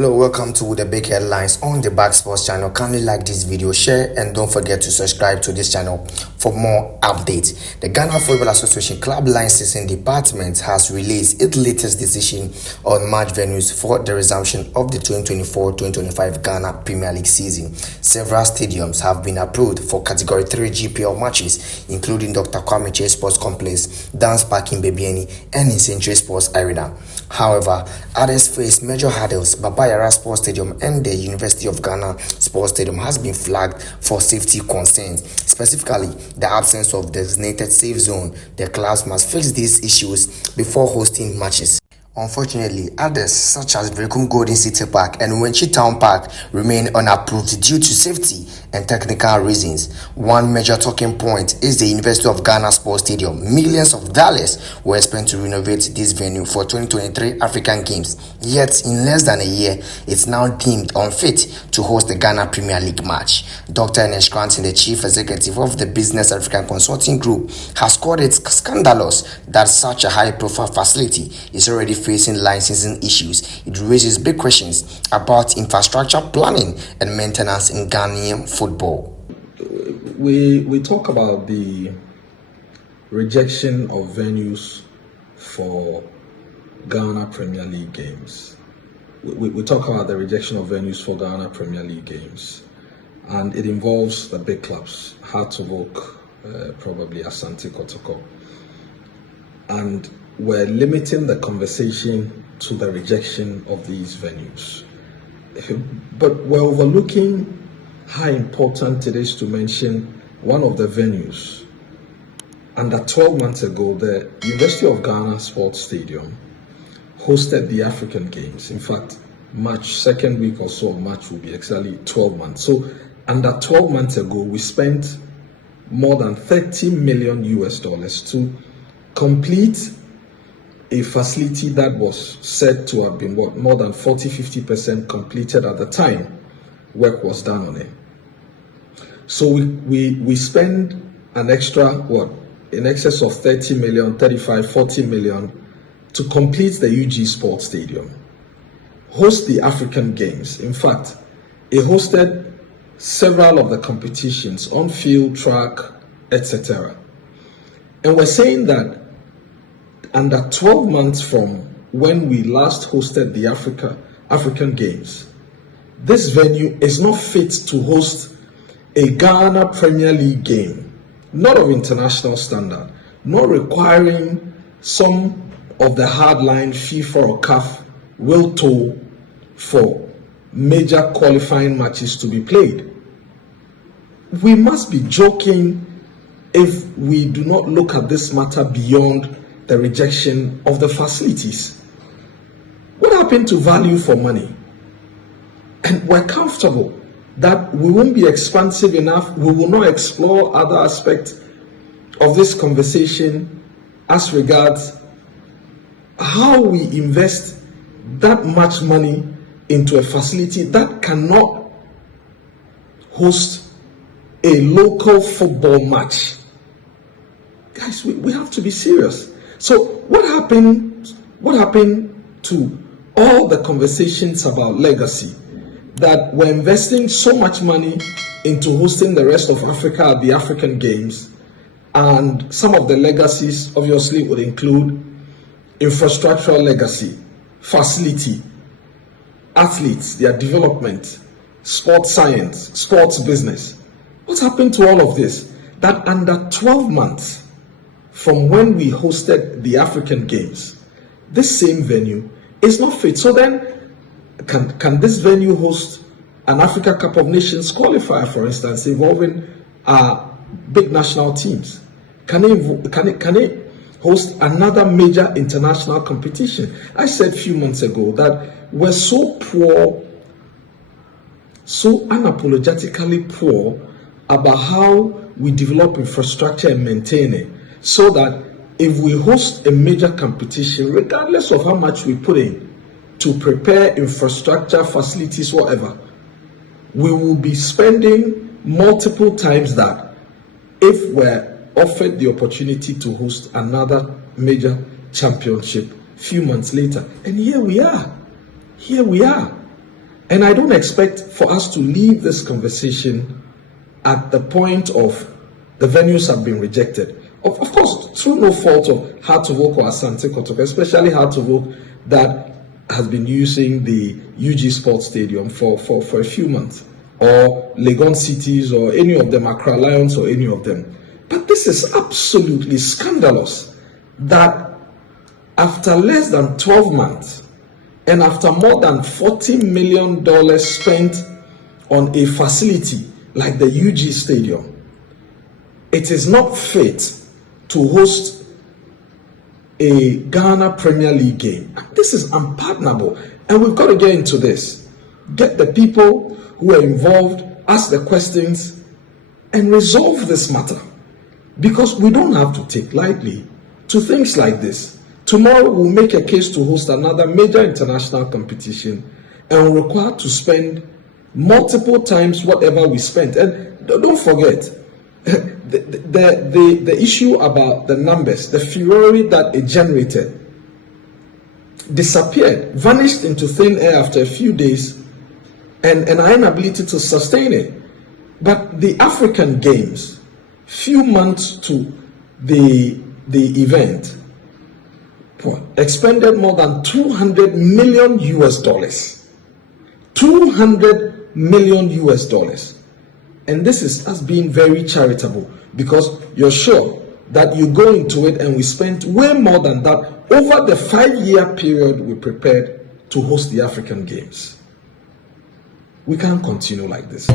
Hello, welcome to the big headlines on the Back Sports channel. Kindly like this video, share, and don't forget to subscribe to this channel for more updates. The Ghana Football Association Club Licensing Department has released its latest decision on match venues for the resumption of the 2024-2025 Ghana Premier League season. Several stadiums have been approved for Category 3 GPL matches, including Dr. Kwame Chase Sports Complex, Dance Park in Bebiani, and in Century Sports Arena. However, others face major hurdles. Babayara Sports Stadium and the University of Ghana Sports Stadium has been flagged for safety concerns, specifically the absence of designated safe zone. The clubs must fix these issues before hosting matches. Unfortunately, others such as Brekum Golden City Park and Wenchi Town Park remain unapproved due to safety and technical reasons. One major talking point is the University of Ghana Sports Stadium. Millions of dollars were spent to renovate this venue for 2023 African Games. Yet, in less than a year, it's now deemed unfit to host the Ghana Premier League match. Dr. Ernest Koranteng, the chief executive of the Business African Consulting Group, has called it scandalous that such a high-profile facility is already facing licensing issues. It raises big questions about infrastructure planning and maintenance in Ghanaian football. We talk about the rejection of venues for Ghana Premier League games. We talk about the rejection of venues for Ghana Premier League games, and it involves the big clubs, Hartlepool, probably Asante Kotoko, and we're limiting the conversation to the rejection of these venues. But we're overlooking how important it is to mention one of the venues. Under 12 months ago, the University of Ghana Sports Stadium hosted the African Games. In fact, second week or so of March will be exactly 12 months. So under 12 months ago, we spent more than $30 million to complete a facility that was said to have been more than 40-50% completed at the time work was done on it. So we spend an extra in excess of 30 million, 35, 40 million to complete the UG Sports Stadium, host the African Games. In fact, it hosted several of the competitions on field, track, etc. And we're saying that under 12 months from when we last hosted the African Games, this venue is not fit to host a Ghana Premier League game, not of international standard, not requiring some of the hardline FIFA or CAF will toll for major qualifying matches to be played. We must be joking if we do not look at this matter beyond the rejection of the facilities. What happened to value for money? And we're comfortable that we won't be expansive enough. We will not explore other aspects of this conversation as regards how we invest that much money into a facility that cannot host a local football match. Guys, we have to be serious. So what happened to all the conversations about legacy, that we're investing so much money into hosting the rest of Africa at the African Games, and some of the legacies obviously would include infrastructural legacy, facility, athletes, their development, sports science, sports business. What's happened to all of this? That under 12 months from when we hosted the African Games, this same venue is not fit. So then, can this venue host an Africa Cup of Nations qualifier, for instance, involving big national teams? Can it host another major international competition? I said a few months ago that we're so poor, so unapologetically poor about how we develop infrastructure and maintain it, so that if we host a major competition, regardless of how much we put in to prepare infrastructure, facilities, whatever, we will be spending multiple times that if we're offered the opportunity to host another major championship a few months later. And here we are. And I don't expect for us to leave this conversation at the point of the venues have been rejected. Of course, through no fault of Heart of Oak or Asante Kotoko, especially Heart of Oak that has been using the UG Sports Stadium for a few months, or Legon Cities or any of them, Accra Lions or any of them. But this is absolutely scandalous that after less than 12 months and after more than $40 million spent on a facility like the UG Stadium, it is not fit to host a Ghana Premier League game. This is unpardonable, and we've got to get into this. Get the people who are involved, ask the questions, and resolve this matter. Because we don't have to take lightly to things like this. Tomorrow we'll make a case to host another major international competition, and we're required to spend multiple times whatever we spent. And don't forget, the issue about the numbers, the furore that it generated, disappeared, vanished into thin air after a few days, and our inability to sustain it. But the African Games, few months to the event, expended more than $200 million US. $200 million US. And this is us being very charitable, because you're sure that you go into it and we spent way more than that over the 5-year period we prepared to host the African Games. We can't continue like this.